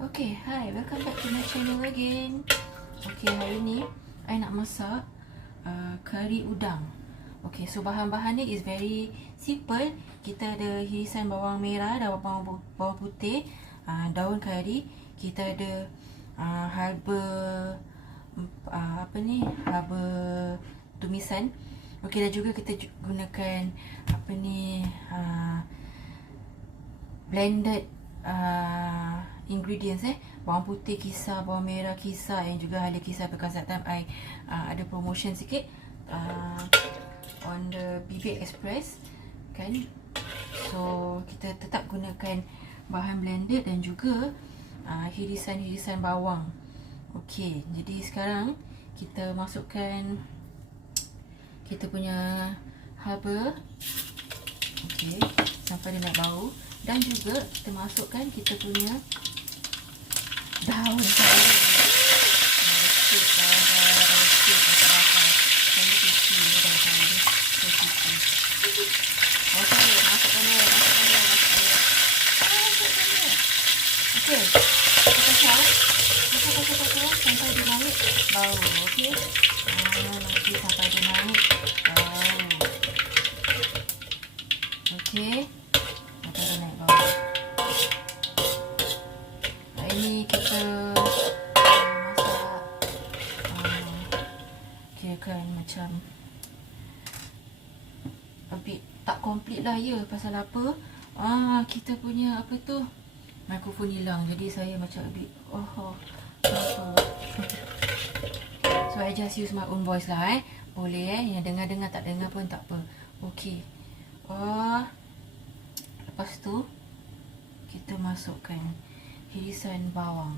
Okay, hi, welcome back to my channel again. Okay, hari ni I nak masak kari udang. Okay, so bahan-bahan ni is very simple. Kita ada irisan bawang merah dan bawang putih, daun kari. Kita ada herba herba tumisan. Okay, dan juga kita gunakan blended ingredients, bawang putih kisar, bawang merah kisar, dan juga halia kisar. Because that time I ada promotion sikit on the Bibik Express kan. So kita tetap gunakan bahan blended dan juga irisan-irisan bawang. Okey, jadi sekarang kita masukkan kita punya herba. Okey, sampai dia nak bau. Dan juga kita masukkan kita punya daun kari. Okey, kita masak sampai dia naik bau. Okey, nanti sampai dia naik bau. Okey, sampai dia naik bau. Ini kita masak kirakan macam a bit tak complete lah ya. Pasal apa? Kita punya mikrofon hilang. Jadi saya macam a bit so I just use my own voice lah Boleh yang dengar-dengar tak dengar pun tak apa. Okey. Lepas tu kita masukkan irisan bawang.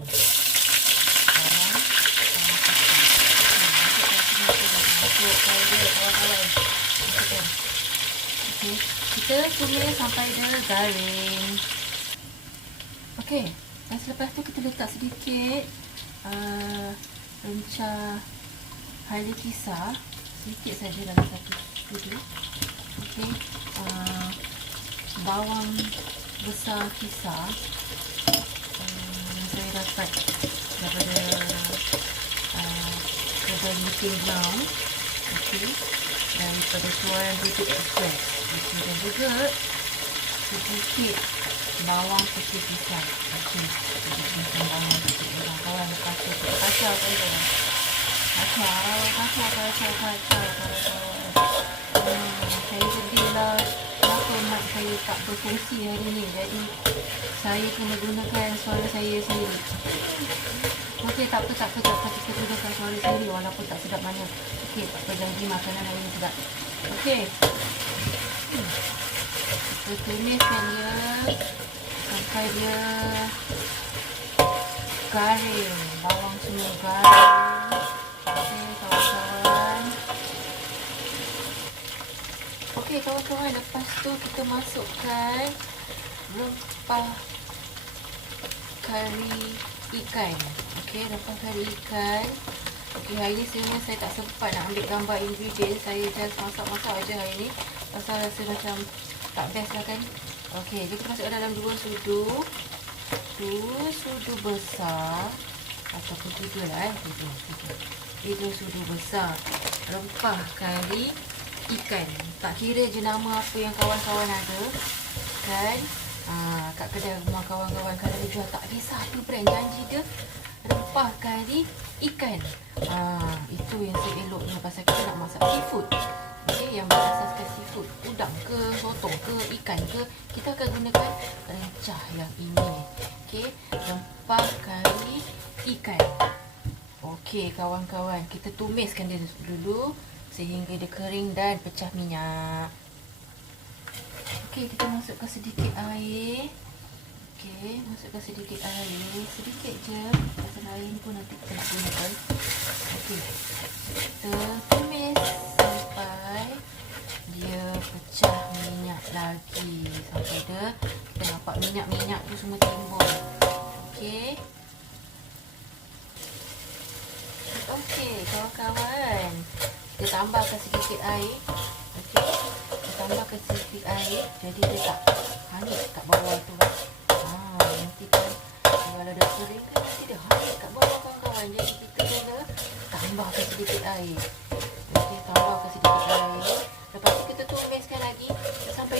Okey, kita tumis sampai dia garing. Okey, dan selepas tu kita letak sedikit rencah halia kisar, sedikit saja dalam satu sudu. Okey, bawang besar kisar. Saya dapat daripada kedai meeting ground. Okey, daripada tuan Bibik Express. Okey, dan juga sedikit bawang putih kisar. Okey, sedikit bawang putih kisar. Kawan kacau saya sedihlah kenapa mic saya tak berfungsi hari ni. Jadi saya kena gunakan suara saya sendiri. Okey, tak apa. Kita gunakan suara sendiri walaupun tak sedap mana. Okey, tak apa, janji makanan hari ni sedap. Okey, kita tumiskan dia sampai dia garing. Bawang semua garing. Okey, kawan-kawan. Okey, kawan-kawan, lepas tu kita masukkan rempah kari ikan. Okey, rempah kari ikan. Okey, hari ni sebenarnya saya tak sempat nak ambil gambar ingredient. Saya just masak-masak aja hari ni. Pasal rasa macam tak best lah kan. Okey, jadi kita masukkan dalam 2 sudu. 2 sudu besar. Ataupun 3 lah Ini 2 sudu besar rempah kari ikan. Tak kira jenama apa yang kawan-kawan ada kan. Kat kedai rumah kawan-kawan kalau dia jual, tak kisah apa brand, janji dia rempah kari ikan. Itu yang seeloknya pasal kita nak masak seafood. Okey, yang berasaskan seafood, udang ke, sotong ke, ikan ke, kita akan gunakan rencah yang ini. Okey, rempah kari ikan. Okey, kawan-kawan, kita tumiskan dia dulu sehingga dia kering dan pecah minyak. Okey, kita masukkan sedikit air. Okey, masukkan sedikit air. Sedikit je. Pasal air ni pun nanti kita nak gunakan. Okey, kita tumis sampai dia pecah minyak lagi. Sampai kita nampak minyak-minyak tu semua timbul. Okey. Okey, kawan-kawan. Kita tambahkan sedikit air. Okey, kita tambahkan sedikit air. Jadi dia tak hanyut kat bawah tu. Nanti kan kalau dah kering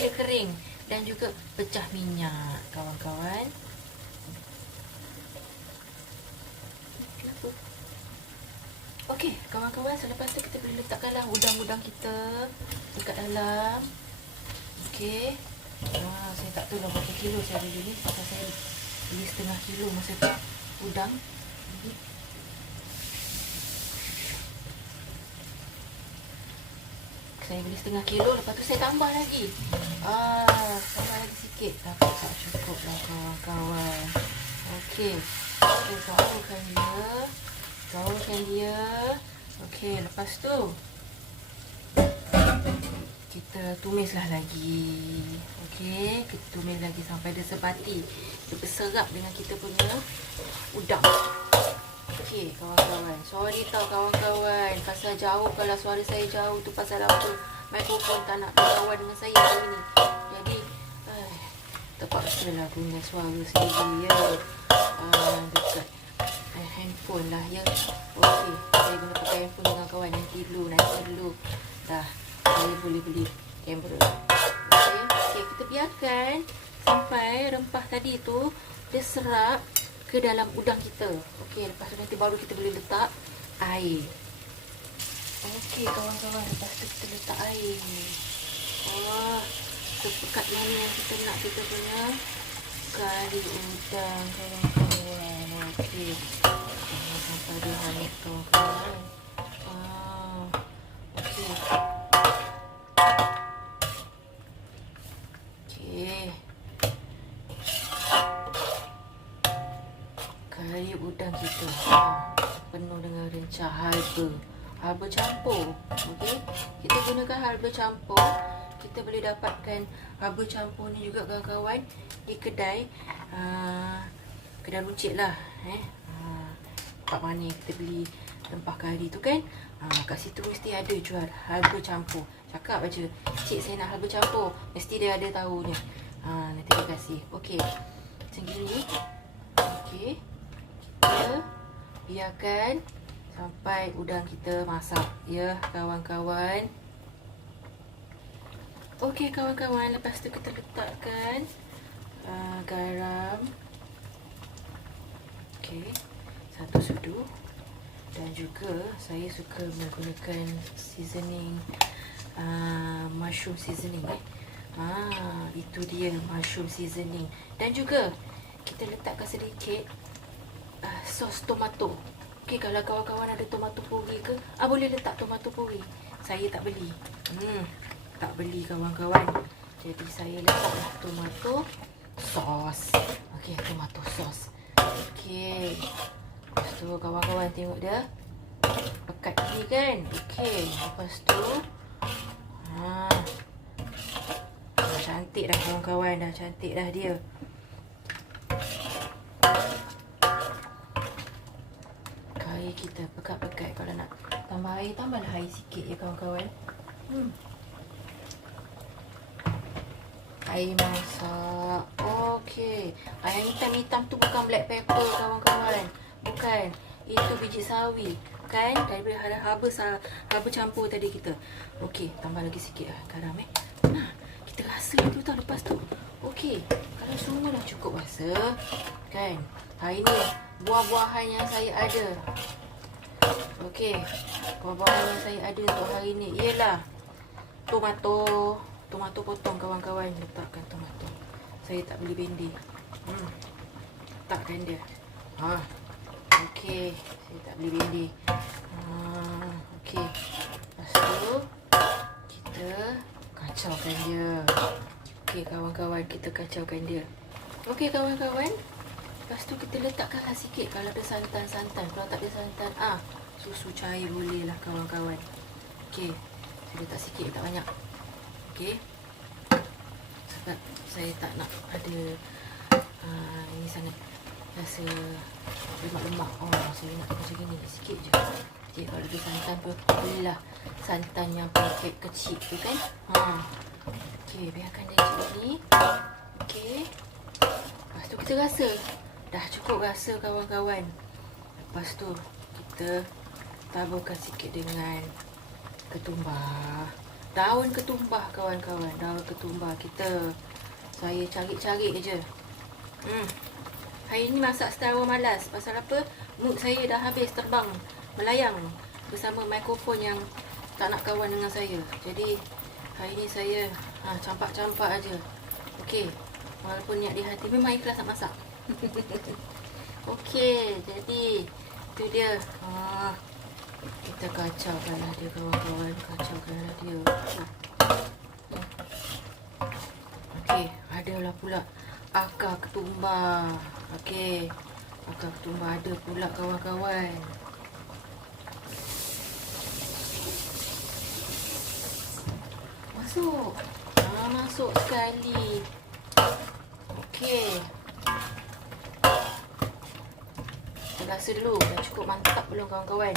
dia kering dan juga pecah minyak, kawan-kawan. Kenapa? Okey, kawan-kawan, selepas tu kita boleh letakkanlah udang-udang kita dekat dalam. Okey. Saya tak tahu dah berapa kilo saya beli ni. Pasal saya beli setengah kilo masa tu udang. Saya beli setengah kilo, lepas tu saya tambah lagi. Tambah lagi sikit. Tapi tak cukup lah, kawan-kawan. Okey. Kita gaulkan dia. Okey, lepas tu kita tumislah lagi. Okey, kita tumis lagi sampai dia sebati. Dia berserap dengan kita punya udang. Okey, kawan-kawan. Sorry tau kawan-kawan, pasal jauh. Kalau suara saya jauh tu pasal apa? Mikrofon tak nak berkawan dengan saya hari ni. Jadi terpaksa lah punya suara sendiri ya. Dekat handphone lah ya. Okey, saya guna pakai handphone dengan kawan. Nanti dulu dah saya boleh beli kamera. Okey, kita biarkan sampai rempah tadi tu dia serap ke dalam udang kita. Okey, lepas tu nanti baru kita boleh letak air. Okey, kawan-kawan, lepas tu kita letak air. Sepekat mana yang kita nak kita punya kari udang, kawan-kawan. Okey. Sampai dia hangat tu, kawan. Okey. Okey. Kari udang kita penuh dengan rencah halba campur. Okey, kita gunakan halba campur. Kita boleh dapatkan halba campur ni juga kawan-kawan di kedai runcit lah. Tempat mana kita beli rempah kari tu kan, kat situ mesti ada jual halba campur. Cakap aja, cik saya nak halba campur, mesti dia ada tahunya. Nanti dia kasih. Okey, macam gini. Okey, kita biarkan sampai udang kita masak ya kawan-kawan. Okey kawan-kawan, lepas tu kita letakkan garam. Okey, 1 sudu. Dan juga saya suka menggunakan seasoning mushroom seasoning. Itu dia mushroom seasoning. Dan juga kita letakkan sedikit sos tomato. Okey, kalau kawan-kawan ada tomato puri ke, boleh letak tomato puri. Saya tak beli. Tak beli kawan-kawan. Jadi saya letaklah tomato sos. Okey, tomato sos. Okey. Lepas tu kawan-kawan tengok dia pekat ni kan. Okey, lepas tu dah cantik dah kawan-kawan, dah cantik dah dia. Kari kita pekat-pekat. Kalau nak tambah air, tambahlah air sikit ya kawan-kawan. Air masak. Okey, yang hitam-hitam tu bukan black pepper kawan-kawan. Bukan, itu biji sawi kan, daripada herba campur tadi kita. Okey, tambah lagi sikit lah garam kita rasa dulu tau lepas tu. Okey, kalau semua dah cukup rasa kan, hari ni buah-buahan yang saya ada. Okey, buah-buahan yang saya ada untuk hari ni ialah tomato potong kawan-kawan. Letakkan tomato. Saya tak beli bendi. Letakkan dia. Okey, saya tak beli bendi. Okey. Lepas tu kita kacaukan dia. Okey kawan-kawan, kita kacaukan dia. Okey kawan-kawan. Lepas tu kita letakkanlah sikit kalau ada santan. Kalau tak ada santan, susu cair boleh lah kawan-kawan. Okey, saya letak sikit, tak banyak. Okey. Sebab saya tak nak ada ini sangat rasa lemak-lemak. Saya nak macam gini, sikit je. Okey, kalau ada santan tu bolehlah santan yang paket kecil tu kan. Okey, biarkan dia macam ni. Okey. Lepas tu kita rasa dah cukup rasa kawan-kawan. Lepas tu kita taburkan sikit dengan ketumbar. daun ketumbar kawan-kawan. Daun ketumbar saya cari-cari je. Hari ni masak style orang malas. Pasal apa? Mood saya dah habis terbang melayang bersama mikrofon yang tak nak kawan dengan saya. Jadi hari ni saya campak-campak aja. Okey. Walaupun niat di hati memang ikhlas nak masak. Okey, jadi itu dia. Kita kacaukanlah dia kawan-kawan. Kacaukanlah dia. Okey, adalah pula akar ketumbar. Okey, akar ketumbar ada pula kawan-kawan. Masuk. Masuk sekali. Okey. Kita rasa dulu dah cukup mantap belum kawan-kawan?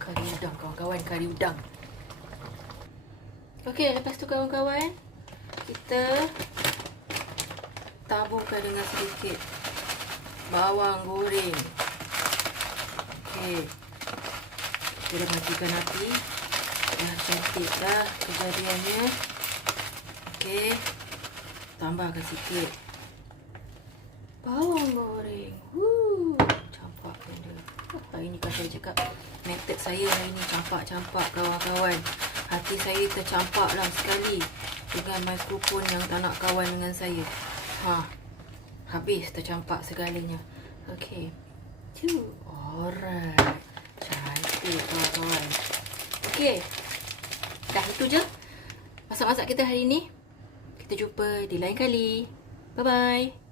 Kari udang kawan-kawan, kari udang. Okey, lepas tu kawan-kawan, kita taburkan dengan sedikit bawang goreng. Okey. Kita dah matikan api. Dah cantik dah kejadiannya. Okey. Tambahkan sikit bawang goreng. Campakkan dia. Hari ni kan saya cakap method saya hari ni campak-campak kawan-kawan. Hati saya tercampaklah sekali dengan mikrofon yang tak nak kawan dengan saya. Habis tercampak segalanya. Okey. Alright. Cantik kawan-kawan. Okey. Dah itu je masak-masak kita hari ni. Kita jumpa di lain kali. Bye-bye.